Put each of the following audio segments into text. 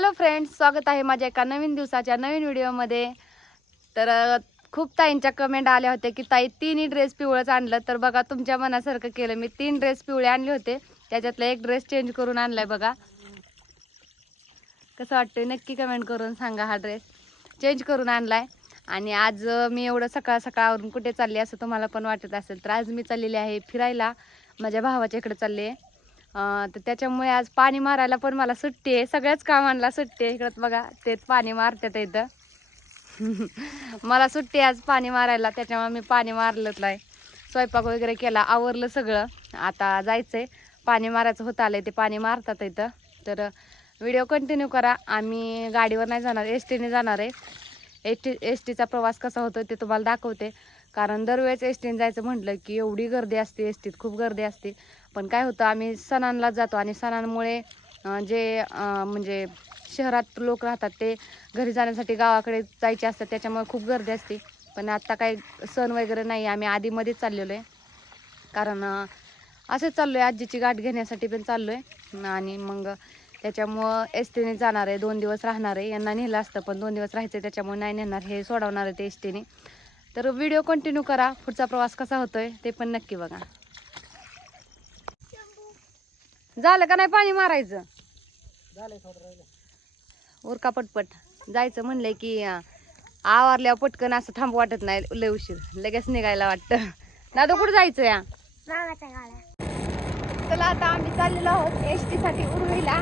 Hello friends स्वागत आहे माझ्या एका नवीन दिवसाच्या नवीन व्हिडिओमध्ये. तर खूप ताईंच्या कमेंट आल्या होत्या की ताई तिन्ही ड्रेस पिवळंच आणलं. तर बघा तुमच्या मनासारखं केलं. मी तीन ड्रेस पिवळे आणले होते. त्याच्यातला एक ड्रेस चेंज करून आणलाय बघा. कसं वाटतंय? नक्की कमेंट करून सांगा हा ड्रेस चेंज करून आणलाय. आणि आज मी एवढं सकाळ सकाळवरून कुठे चालले असं तुम्हाला पण वाटत असेल तर आज मी चाललेली आहे फिरायला. माझ्या भावाच्या इकडे चालले आहे तर त्याच्यामुळे आज पाणी मारायला पण मला सुट्टी आहे. सगळ्याच कामांना सुट्टी आहे इकडं. बघा ते पाणी मारतात इथं. मला सुट्टी आहे आज पाणी मारायला. त्याच्यामुळे मी पाणी मारलंच नाही. स्वयंपाक वगैरे केला. आवरलं सगळं. आता जायचंय. पाणी मारायचं होतं आलंय. ते पाणी मारतात इथं. तर व्हिडिओ कंटिन्यू करा. आम्ही गाडीवर नाही जाणार. एस टीने जाणार आहे. एस टी एस टीचा प्रवास कसा होतो ते तुम्हाला दाखवते. कारण दरवेळेस एस टीने जायचं म्हटलं की एवढी गर्दी असते एस टीत खूप गर्दी असते. पण काय होतं आम्ही सणांलाच जातो आणि सणांमुळे जे म्हणजे शहरात लोक राहतात ते घरी जाण्यासाठी गावाकडे जायचे असतात त्याच्यामुळे खूप गर्दी असते. पण आत्ता काही सण वगैरे नाही आम्ही आधीमध्येच चाललेलो आहे. कारण असंच चाललो आहे आजीची गाठ घेण्यासाठी पण चाललो आहे आणि मग त्याच्यामुळं एस टीने जाणार आहे दोन दिवस राहणार आहे. यांना नेलं असतं पण दोन दिवस राहायचं त्याच्यामुळे नाही नेणार हे सोडवणार आहे ते एस टीने तर व्हिडिओ कंटिन्यू करा. पुढचा प्रवास कसा होतोय ते पण नक्की बघा. झालं का नाही पाणी मारायचं? उरका पटपट. जायचं म्हणलंय की अं, आवारल्यावर पटकन असं थांब वाटत नाही. लय उशीर. लगेच निघायला वाटतं. दादा कुठं जायचं या? चला आता आम्ही चाललेलो आहोत. एस टी साठी उर्वीला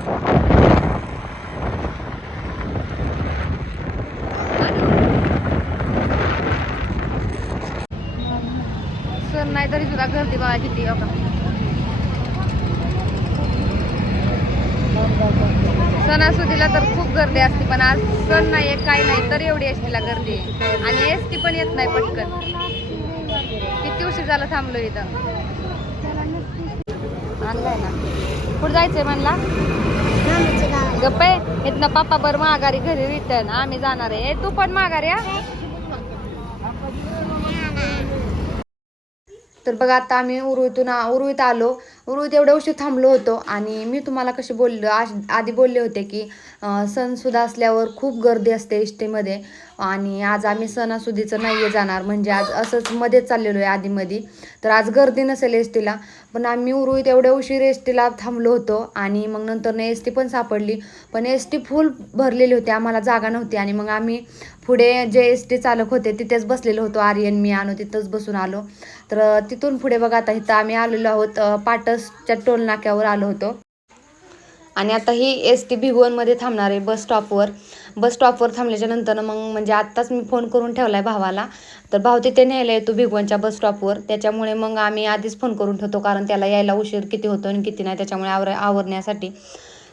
सण गर्दी बघा किती हो सणासुदीला तर खूप गर्दी असते पण आज सण नाही आहे काही नाही तर एवढी एस टीला गर्दी आहे. आणि एस टी पण येत नाही पटकन. किती उशीर झाला थांबलो इथं. आणलाय ना. कुठं जायचंय म्हणला? गप्प आहे. इथनं पप्पा बरं माघारी घरी रिटर्न आम्ही जाणार आहे. ए, तू पण माघारी हा तर बघा आता आम्ही उरुईतून उरुईत आलो. उरुईत एवढ्या उशीर थांबलो होतो आणि मी तुम्हाला कसे बोललो आज- आधी बोलले होते की सणसुद्धा असल्यावर खूप गर्दी असते इष्टीमध्ये टीमध्ये आणि आज आम्ही सणासुदीचं नाही आहे जाणार. म्हणजे आज असंच मध्येच चाललेलो आहे आधीमध्ये तर आज गर्दी नसेल एस टीला पण आम्ही उरुईत एवढ्या उशीर एस टीला थांबलो होतो आणि मग नंतर एस टी पण सापडली. पण एस टी फुल भरलेली होती आम्हाला जागा नव्हती आणि मग आम्ही पुढे जे एस टी चालक होते तिथेच बसलेलो होतो. आर्यन मी आणू तिथंच बसून आलो. तर तिथून पुढे बघा आता इथं आम्ही आलेलो आहोत पाटसच्या टोल नाक्यावर आलो होतो. आणि आता ही एस टी भिगवणमध्ये थांबणार आहे बस स्टॉपवर. बस स्टॉपवर थांबल्याच्या नंतर मग म्हणजे आत्ताच मी फोन करून ठेवला आहे भावाला. तर भाव तिथे न्यायला येतो भिगवणच्या बस स्टॉपवर. त्याच्यामुळे मग आम्ही आधीच फोन करून ठेवतो कारण त्याला यायला उशीर किती होतो आणि किती नाही त्याच्यामुळे आवर आवरण्यासाठी.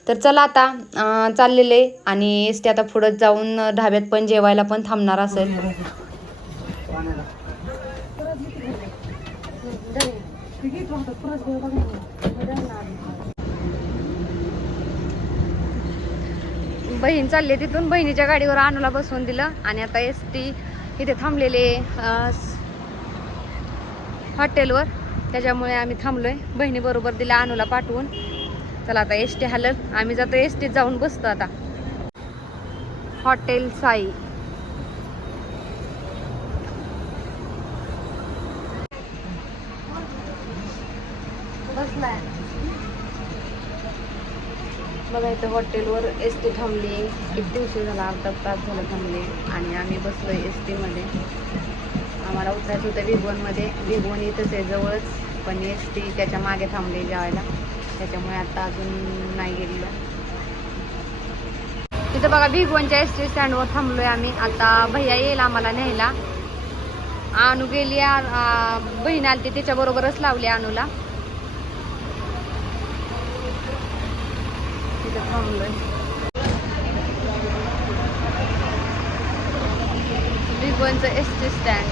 तर चला आता चाललेले आणि एस टी आता पुढं जाऊन ढाब्यात पण जेवायला पण थांबणार असेल. बहीण चालली तिथून बहिणीच्या गाडीवर अनुला बसवून दिलं आणि आता एस टी इथे थांबलेले हॉटेलवर. त्याच्यामुळे आम्ही थांबलोय. बहिणीबरोबर दिलं आणूला पाठवून. चला आता एस टी हलल आम्ही जातो एस टीत जाऊन बसतो आता. हॉटेल साई. बसलाय बघा इथं हॉटेलवर एस टी थांबली. किती उशीर झाला? अर्धा तास झाला थांबले. आणि आम्ही बसलो एस टीमध्ये आम्हाला उतरायचं होतं भिगवणमध्ये भिगवण इथंच आहे जवळच. पण एस टी त्याच्यामागे थांबले जेवायला. त्याच्यामुळे आता अजून नाही गेलेलो. तिथं बघा भिगवणच्या एस टी स्टँडवर थांबलोय आम्ही. आता भैया येईल आम्हाला न्यायला. आणू गेली बहीण आली त्याच्याबरोबरच लावली आणूला. तिथं बिग वनचं एस टी स्टँड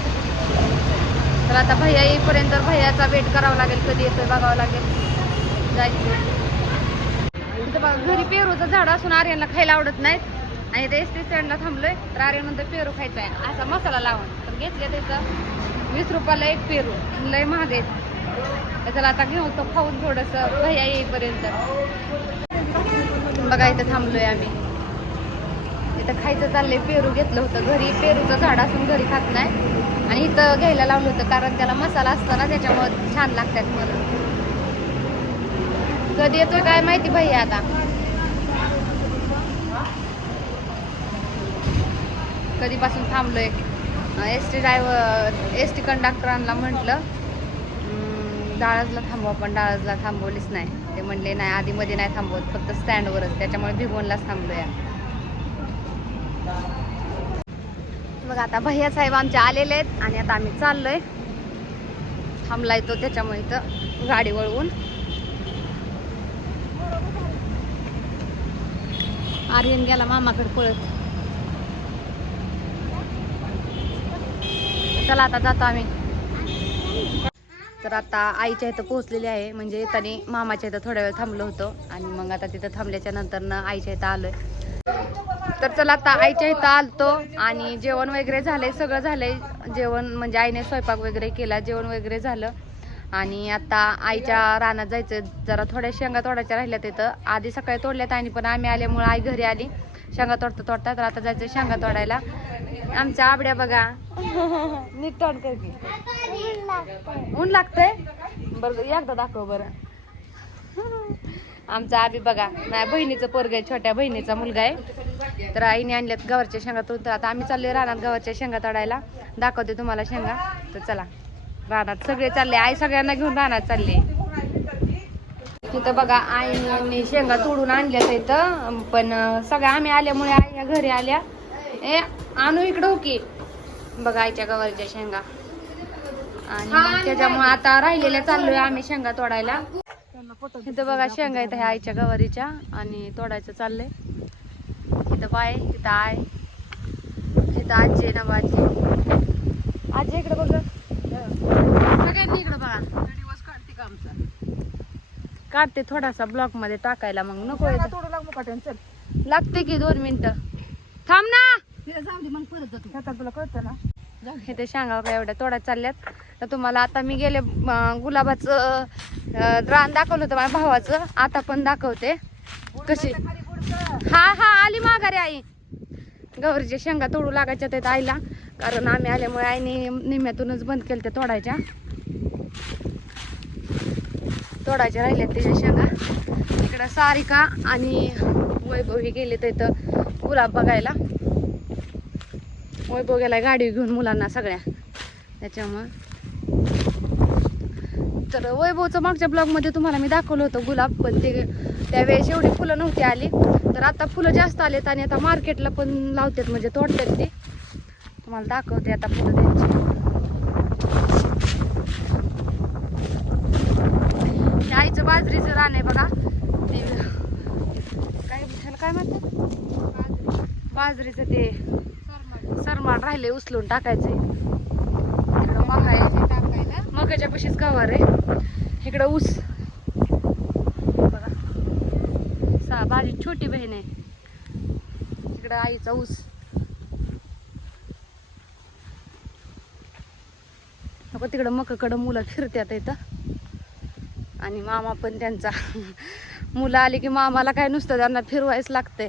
तर आता भैया येईपर्यंत भैयाचा वेट करावा लागेल कधी येतोय बघावं लागेल. जायचं. बघा घरी पेरूचं झाड असून आर्यनला खायला आवडत नाहीत. आणि ते एस टी स्टँडला थांबलोय तर आर्यन म्हणतो पेरू खायचा आहे असा मसाला लावून. तर घेतले त्याचं वीस रुपयाला एक पेरू. लय महाग आहे त्याच्याला आता घेऊन तो खाऊन थोडंसं भैया येईपर्यंत. बघा इथं थांबलोय आम्ही. इथं खायचं चाललंय पेरू घेतलं होतं घरी. पेरूचं झाड असून घरी खात नाही. आणि इथं घ्यायला लावलं होतं कारण त्याला मसाला असतो ना त्याच्यामुळे छान लागतात म्हणून. कधी येतोय काय माहिती भाई आता? कधीपासून थांबलोय? S T driver S T कंडक्टरांना म्हटलं. डाळजला थांबवा पण डाळजला थांबवलीच नाही. ते म्हणले नाही आधी मध्ये नाही थांबवत फक्त स्टँडवरच त्याच्यामुळे भिगवणलाच थांबलोया. मग आता भैया साहेब आमचे आलेले आहेत आणि आता आम्ही चाललोय. थांबलाय तो त्याच्यामुळे इथं गाडी वळवून. आर्यन गेला मामाकडे पळत. चला आता जातो आम्ही. तर आता आईच्या इथं पोहोचलेली आहे. म्हणजे येताना मामाच्या इथं थोड्या वेळ थांबलो होतो. आणि मग आता तिथं थांबल्याच्या नंतरनं आईच्या इथं आलोय. तर चला आता आईच्या इथं आलतो. आणि जेवण वगैरे झालंय सगळं झालंय. जेवण म्हणजे आईने स्वयंपाक वगैरे केला जेवण वगैरे झालं. आणि आता आईच्या रानात जायचं जरा थोड्या शेंगा तोडायच्या राहिल्या तिथं. आधी सकाळी तोडल्यात आणि पण आम्ही आल्यामुळे आई घरी आली. शेंगा तोडता तोडता तर आता जायचं शेंगा तोडायला. आमच्या आबड्या बघा. नीट तोड कर की. ऊन लागतंय? बरं एकदा दाखव बरं. आमचा आबी बघा माझ्या बहिणीचं पोरग आहे छोट्या बहिणीचा मुलगा आहे. तर आईने आणल्यात गव्हाच्या शेंगा तोडतो आता आम्ही चाललोय रानात गव्हाच्या शेंगा तोडायला. दाखवते तुम्हाला शेंगा. तर चला रानात सगळे चालले. आई सगळ्यांना घेऊन रानात चालले. तिथं बघा आईने शेंगा तोडून आणल्यात इथं. पण सगळ्या आम्ही आल्यामुळे आई या घरी आल्या. ए आणू इकडं हो की. बघा आईच्या गवारीच्या शेंगा. आणि त्याच्यामुळे आता राहिलेल्या चाललोय आम्ही शेंगा तोडायला. इथं बघा शेंगा इथं ह्या आईच्या गवारीच्या आणि तोडायचं चाललंय. इथं बाय इथं आय इथं आजी ना बाजी आजी. इकडे बघ. सगळ्यांनी इकडे बघा. काढते थोडासा ब्लॉकमध्ये टाकायला मग नको. लागते की दोन मिनिटं. थांब ना! तुला कळतं ना? इथे शेंगा काय एवढ्या तोड्या चालल्यात. तर तुम्हाला आता मी गेले गुलाबाचं रान दाखवलं होतं माझ्या भावाचं. आता पण दाखवते. कशी? हा हा आली माघारी आई. गौरीच्या शेंगा तोडू लागायच्या आहेत आईला. कारण आम्ही आल्यामुळे आईने निम्यातूनच बंद केलं त्या तोडायच्या. तोडायच्या राहिल्यात त्याच्या शेंगा. इकडं सारिका आणि वैभव हे गेले तर गुलाब बघायला. वैभव गेलाय गाडी घेऊन मुलांना सगळ्या. त्याच्यामुळं. तर वैभवचं मागच्या ब्लॉगमध्ये तुम्हाला मी दाखवलं होतं गुलाब पण ते त्यावेळेस एवढी फुलं नव्हती आली. तर आता फुलं जास्त आलेत आणि आता मार्केटला पण लावतात म्हणजे तोडतात ते. तुम्हाला दाखवते आता फुलं त्यांची. आईचं बाजरीचं रान आहे बघा. ते काय काय म्हणतात? बाजरीचं ते. सरमाड राहिले उचलून टाकायचे. इकडं मका आहे मकाच्या पशीच गवार आहे. इकडं ऊस. बघा. सा माझी छोटी बहीण आहे. इकडं आईचा ऊस. नको तिकडं मकाकडं मुलं फिरत्यात इथं. आणि मामा पण त्यांचा. मुलं आली की मामाला काय नुसतं त्यांना फिरवायच लागतंय.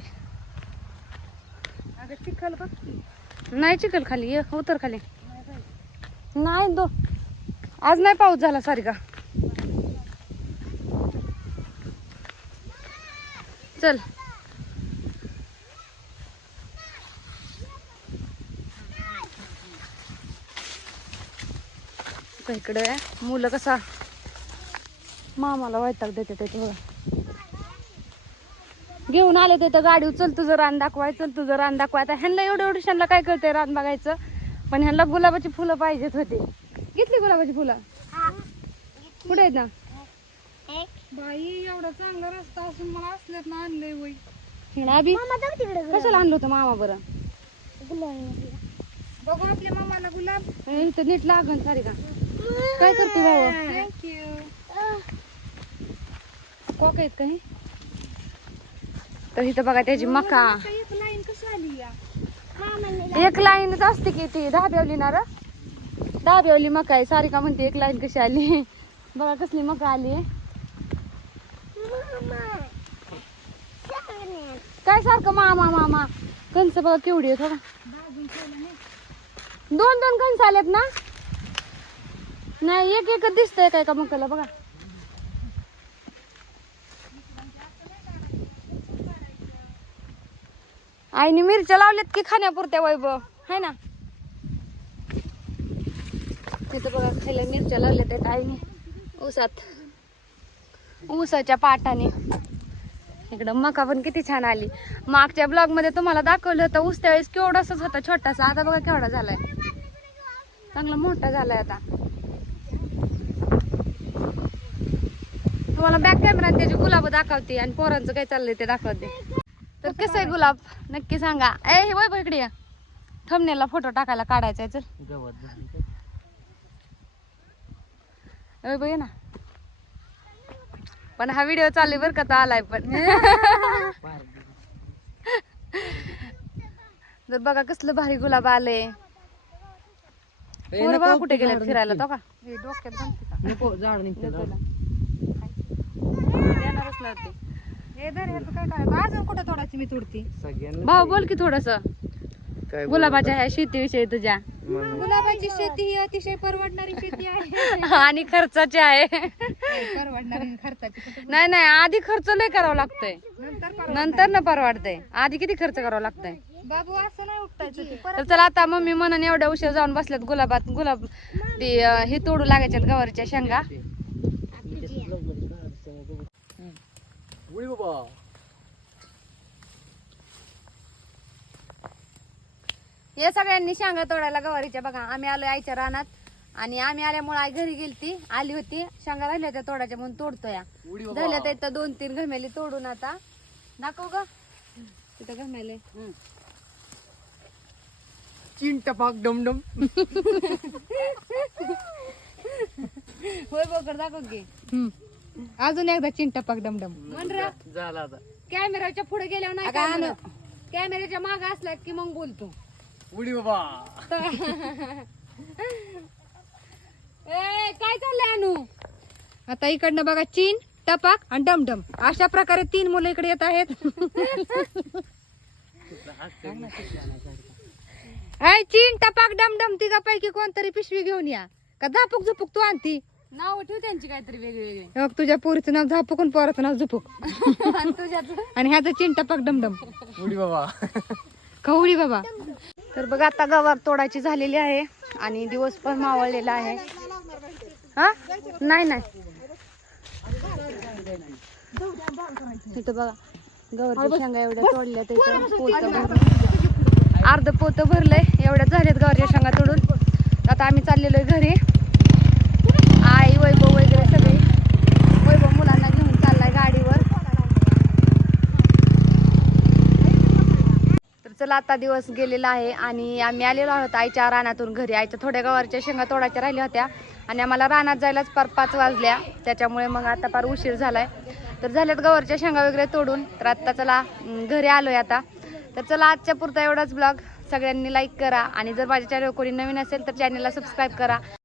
चिखल बघ. नाही चिखल खाली ये उतर खाली. नाही दो. आज नाही पाऊस झाला सारिका. चल. इकडे मुलं कसा? मामाला वैताग देते ते बघा. घेऊन आले तिथं गाडी उचल तुझं रान दाखवाय चल तुझं रान दाखवाय. आता ह्यांना एवढं एवढं ह्यांना काय कळतंय रान बघायचं? पण ह्यांना गुलाबाची फुलं पाहिजेत होते. घेतली गुलाबाची फुलं? कुठे आहेत ना? बाई एवढा चांगला रस्ता असून मला असल्यात ना आणलंय वय. कशाला आणलं होतं मामा बरं? बघू आपल्या मामाला गुलाब. इथं नीट लागन सारी का? काय करते थँक्यू कोक आहेत काही तर इथं बघा त्याची मका. एक लाईन कशी आली या? एक लाईनच असते की ती धाब्यावली ना र? धाब्यावली मका आहे सारिका म्हणते एक लाईन कशी आली? बघा कसली मका आली. आहे काय सारखं मामा मामा? कणस बघा केवढी हो का ठेवलं नाही. दोन दोन कणस आलेत ना? नाही एक एक दिसतंय काय का मकाला? बघा. आईने मिरच्या लावल्यात की खाण्यापुरत्या वैभव? है ना? तिथं बघा खायला मिरच्या लावल्यात आहेत आईने. ऊसात. ऊसाच्या पाटाने. इकडं मका पण किती छान आली. मागच्या ब्लॉगमध्ये तुम्हाला दाखवलं होतं ऊस त्यावेळेस केवढासाच होता छोटासा. आता बघा केवढा झालाय. चांगला मोठा झालाय आता. तुम्हाला बॅक कॅमेरा त्याची गुलाब दाखवते आणि पोरांचं काय चाललंय ते दाखवते. तर कसं आहे गुलाब? नक्की सांगा. ए हे वय इकडे या. थंबनेलला फोटो टाकायला काढायचा आहे चल. बघ ना. पण हा व्हिडिओ चालू बरं का तो आलाय पण. तर बघा कसलं भारी गुलाब आलंय. पोरं बघा कुठे गेले फिरायला तो का? हे डोक्यात घालते का? नको झाड निघते नव्हते. हे धर ह्याचं काय करायचं अजून कुठं तोडायची मी तोडती? सगळ्यांना भाऊ बोल की थोडस. काय गुलाबाच्या ह्या शेतीविषयी तुझ्या. गुलाबाची शेती ही अतिशय परवडणारी शेती आहे. आणि खर्चाची आहे. परवडणारी आणि खर्चाची? कुठं नाही नाही आधी खर्च लय करावा लागतोय. नंतर परवड- नंतर न परवडतंय. आधी किती खर्च करावा लागतंय? बाबू असं नाही उपटायचं ती. तर चला आता मम्मी मनाने एवढ्या उशीर जाऊन बसल्यात गुलाबात गुलाब ते अं, हे तोडू लागायच्यात गवारीच्या शेंगा. उडी बाबा या सगळ्यांनी शेंगा तोडायला गवारीच्या बघा आम्ही आलोय आईच्या रानात. आणि आम्ही आल्यामुळे आई घरी गेलती आली होती. शेंगा राहिल्या त्या तोडायच्या म्हणून तोडतो या उडी झाल्या तर इथं दोन तीन घमेली तोडून आता. दाखव ग. तिथं घमेले. चिन टपाक डमडम. होय बोकर दाखव की. अजून एकदा चिंटपाक डमडम म्हणरा झाला आता. कॅमेराच्या पुढे गेल्यावर नाही काय. म्हणत. कॅमेऱ्याच्या मागे असला की मग बोलतो. उडी बाबा. ए काय चाललंय अनु? आता इकडनं बघा चीन टपाक आणि डमडम अशा प्रकारे तीन मुलं इकडे येत आहेत. चीन टपाक डमडम तिघापैकी कोणतरी पिशवी घेऊन या. का झापूक झुपूक तू आणती? नाव ठेव त्यांची काहीतरी वेगळी बघ तुझ्या पोरीचं नाव झापूक आणि पोराचं नाव झुपूक. आणि ह्याचं चीन टपाक डमडम उडी बाबा. कवळी बाबा. तर बघा आता गवार तोडायची झालेली आहे आणि दिवस पण मावळलेला आहे. हा? नाही नाही. इथं बघा गवारच्या शेंगा एवढ्या तोडल्या त्याचं पोतं भरलं अर्ध पोतं भरलंय. एवढ्या झाल्यात गवारच्या शेंगा तोडून. आता आम्ही चाललेलो आहे घरी आई वैभव वगैरे सगळे वैभव मुलांना घेऊन चाललाय गाडीवर तर चला आता दिवस गेलेला आहे आणि आम्ही आलेलो आहोत आईच्या रानातून घरी. आईच्या थोड्या गवारच्या शेंगा तोडायच्या राहिल्या होत्या आणि आम्हाला रानात जायलाच पार पाच वाजल्या. त्याच्यामुळे मग आता फार उशीर झालाय. तर झाल्यात गवारच्या शेंगा वगैरे तोडून. तर आत्ता चला घरी घरी आलोय आता. तर चला आजच्या पुरता एवढाच ब्लॉग. सगळ्यांनी लाईक करा आणि जर माझ्या चॅनल कोणी नवीन असेल तर चॅनलला सबस्क्राईब करा.